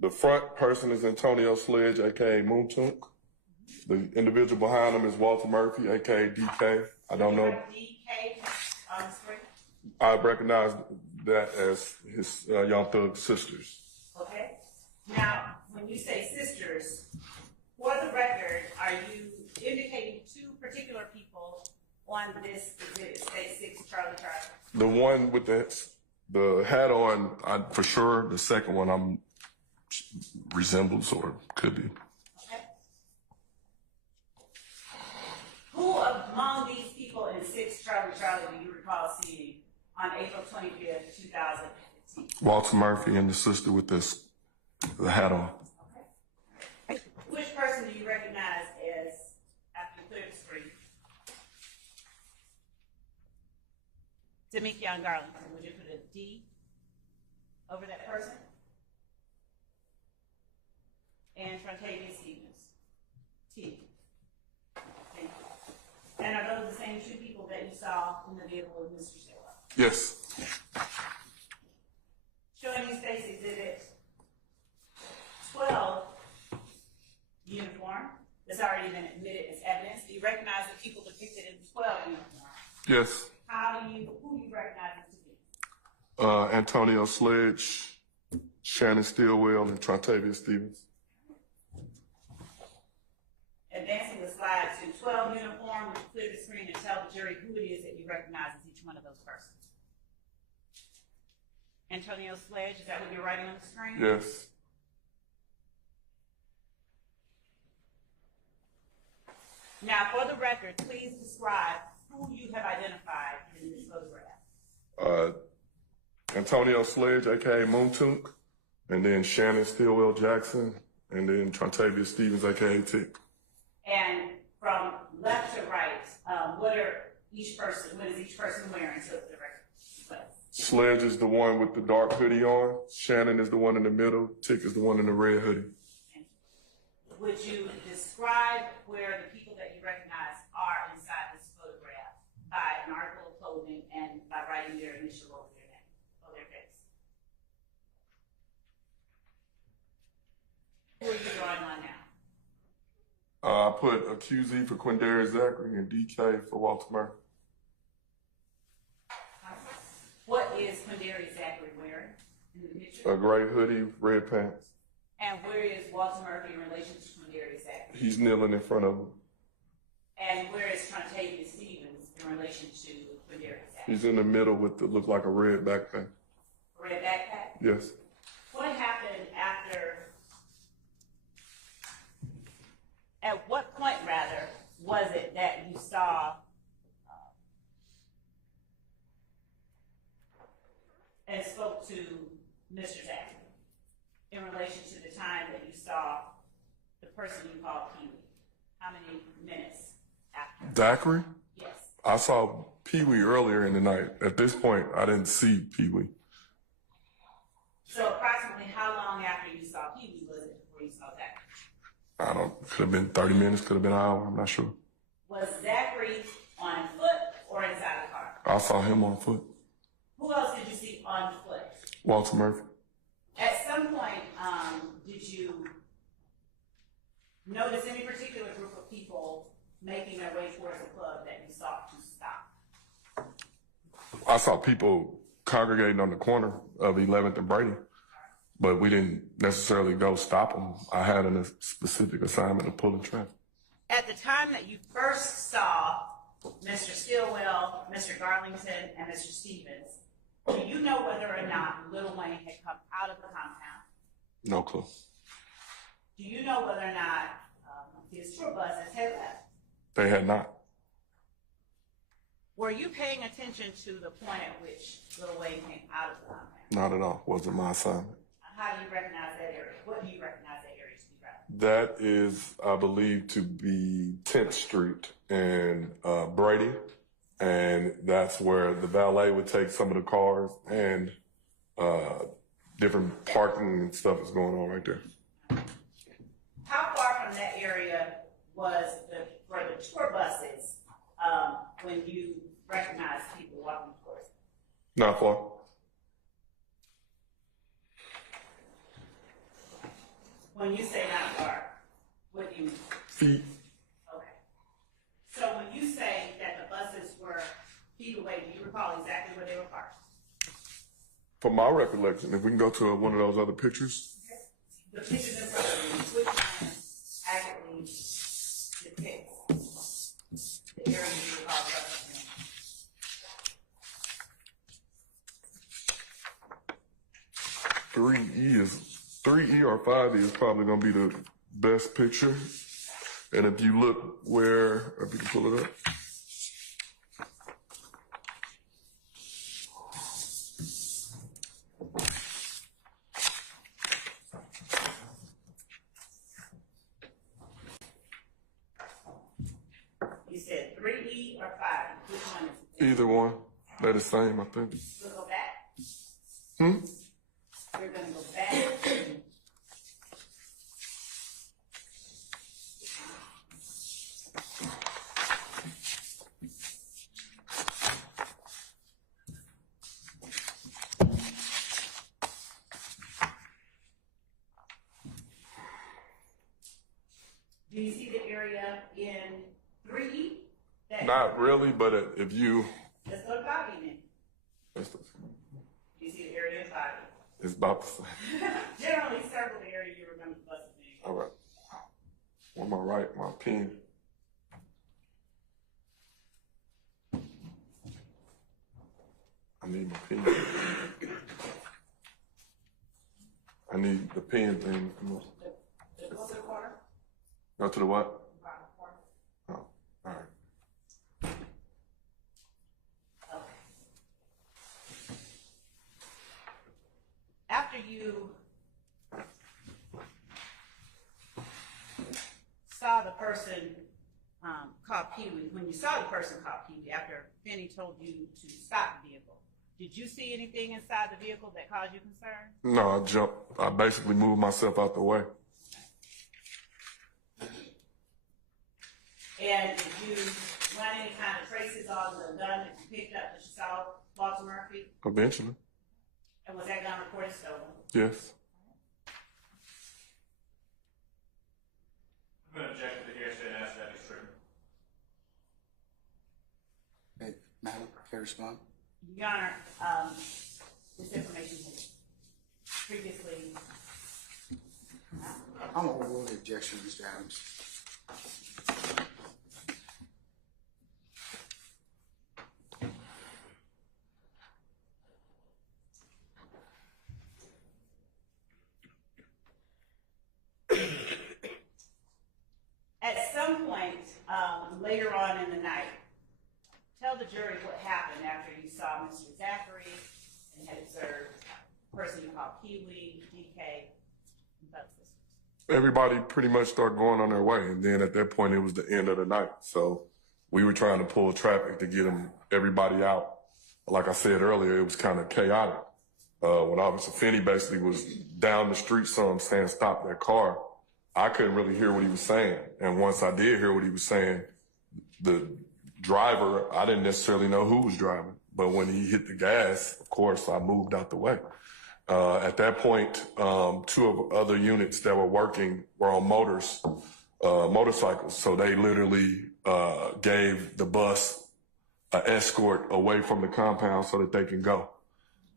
The front person is Antonio Sledge, aka Moontunk. The individual behind him is Walter Murphy, aka DK. I don't know. DK on the screen? I recognize that as his Young Thug sisters. Okay. Now, when you say sisters, for the record, are you indicating two particular people on this exhibit, say 6 Charlie Charlie? The one with the hat on, for sure. The second one, resembles or could be. Okay. Who among these people in 6 Charlie Charlie do you recall seeing on April 25th, 2015? Walter Murphy and the sister with the hat on. Okay. Which person do you recognize as, after you clear the screen? Demikion Garlington. Would you put a D over that person? And Trontavia Stevens. T. Thank you. And are those the same 2 people that you saw in the vehicle with Mr. Stillwell? Yes. Showing you Space Exhibit 12 uniform that's already been admitted as evidence. Do you recognize the people depicted in the 12 uniform? Yes. Who do you recognize as to be? Antonio Sledge, Shannon Stillwell, and Trontavia Stevens. Advancing the slide to 12 uniform, would you clear the screen and tell the jury who it is that you recognize as each one of those persons? Antonio Sledge, is that what you're writing on the screen? Yes. Now, for the record, please describe who you have identified in this photograph. Antonio Sledge, aka Moontunk, and then Shannon Stillwell Jackson, and then Trontavia Stevens, aka Tick. And from left to right, what is each person wearing, so the record? Sledge is the one with the dark hoodie on. Shannon is the one in the middle. Tick is the one in the red hoodie. Would you describe where the people that you recognize are inside this photograph by an article of clothing and by writing their initial over their name or their face? Who are you drawing on now? I put a QZ for Quindarius Zachary and DK for Walter Murphy. What is Quindarius Zachary wearing in the picture? A gray hoodie, red pants. And where is Walter Murphy in relation to Quindarius Zachary? He's kneeling in front of him. And where is Trontavia Stevens in relation to Quindarius Zachary? He's in the middle with what look like a red backpack. Red backpack? Yes. What happened after? At what point, rather, was it that you saw and spoke to Mr. Zachary in relation to the time that you saw the person you called Pee Wee? How many minutes after? Zachary? Yes. I saw Pee Wee earlier in the night. At this point, I didn't see Pee Wee. So approximately how long after you saw Pee Wee was it before you saw Zachary? Could have been 30 minutes, could have been an hour, I'm not sure. Was Zachary on foot or inside the car? I saw him on foot. Who else did you see on foot? Walter Murphy. At some point, did you notice any particular group of people making their way towards the club that you sought to stop? I saw people congregating on the corner of 11th and Brady, but we didn't necessarily go stop them. I had a specific assignment of pulling traffic. At the time that you first saw Mr. Stillwell, Mr. Garlington, and Mr. Stevens, do you know whether or not Lil Wayne had come out of the compound? No clue. Do you know whether or not his tour buses had left? They had not. Were you paying attention to the point at which Lil Wayne came out of the compound? Not at all. Wasn't my assignment. How do you recognize that area? What do you recognize that area to be, right? That is, I believe, to be 10th Street and Brady. And that's where the valet would take some of the cars and different parking and stuff is going on right there. How far from that area were the tour buses when you recognized people walking towards them? Not far. when you say not park, what do you mean? Feet. Okay. So when you say that the buses were feet away, do you recall exactly where they were parked? From my recollection, if we can go to one of those other pictures. Okay. The pictures in front of you, which one accurately depicts the area you recall the buses in? 3E or 5E is probably gonna be the best picture. And if you look where, if you can pull it up. You said 3E or 5E. Which one is it? Either one. They're the same, I think. We'll go back. Hmm? We're gonna go back. Do you see the area in 3E? Not really, but if you, Let's go to 5E then. it's, Do you see the area in 5E? it's about the same. Generally circle the area you remember the buses being. All right. On my right, my pen. I need my pen. I need the pen thing to come up. Go to the corner. Go to the what? Bottom corner. Oh, all right. Okay. After you saw the person called Pee-wee, when you saw the person called Pee-wee, after Finney told you to stop the vehicle, did you see anything inside the vehicle that caused you concern? No, I jumped. I basically moved myself out the way. And did you run any kind of traces on the gun that you picked up that you saw Walter Murphy? Eventually. And was that gun reported stolen? Yes. I'm going to object to the hearsay and ask that be stricken. Hey, Madam, can I respond? Your Honor, this information was previously. I'm gonna overrule the objection, Mr. Adams. At some point later on in the night, tell the jury what happened after you saw Mr. Zachary and had observed the person you called Pee-wee, DK, and Bud Sisters. Everybody pretty much started going on their way. And then at that point, it was the end of the night. So we were trying to pull traffic to get everybody out. Like I said earlier, it was kind of chaotic. When Officer Finney basically was down the street some saying, stop that car, I couldn't really hear what he was saying. And once I did hear what he was saying, the driver, I didn't necessarily know who was driving. But when he hit the gas, of course, I moved out the way. At that point, two of other units that were working were on motorcycles. So they literally gave the bus an escort away from the compound so that they can go.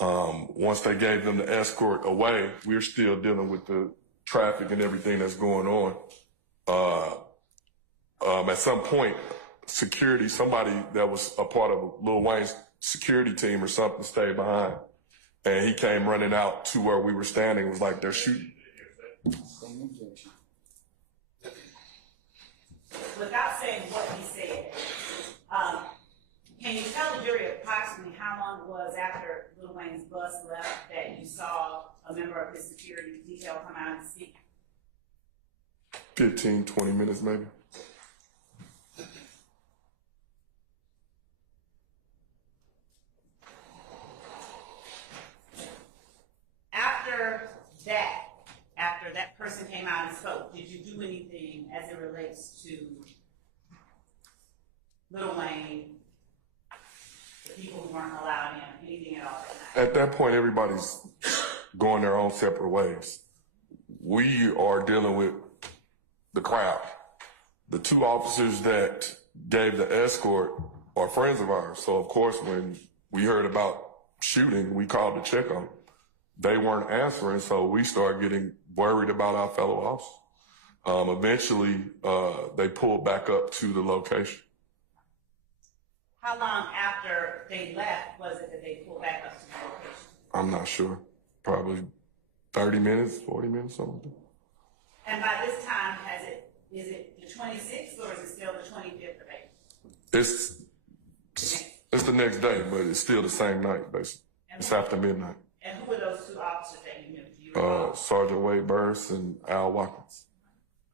Once they gave them the escort away, we're still dealing with the traffic and everything that's going on. At some point, security, somebody that was a part of Lil Wayne's security team or something stayed behind. And he came running out to where we were standing. It was like they're shooting. Same objection. Without saying what he said, can you tell the jury approximately how long it was after Lil Wayne's bus left that you saw a member of his security detail come out and speak? 15, 20 minutes maybe. After that person came out and spoke, did you do anything as it relates to Lil Wayne, the people who weren't allowed in, anything at all that night? At that point, everybody's going their own separate ways. we are dealing with the crowd. The two officers that gave the escort are friends of ours. So, of course, when we heard about shooting, we called to check on them. They weren't answering, so we started getting worried about our fellow officers. Eventually, they pulled back up to the location. How long after they left was it that they pulled back up to the location? I'm not sure. Probably 30 minutes, 40 minutes, something like that. And by this time, is it the 26th or is it still the 25th of April? It's the next day, but it's still the same night, basically. It's after midnight. And who are those two officers that you knew? Do you recall? Sergeant Wade Burris and Al Watkins.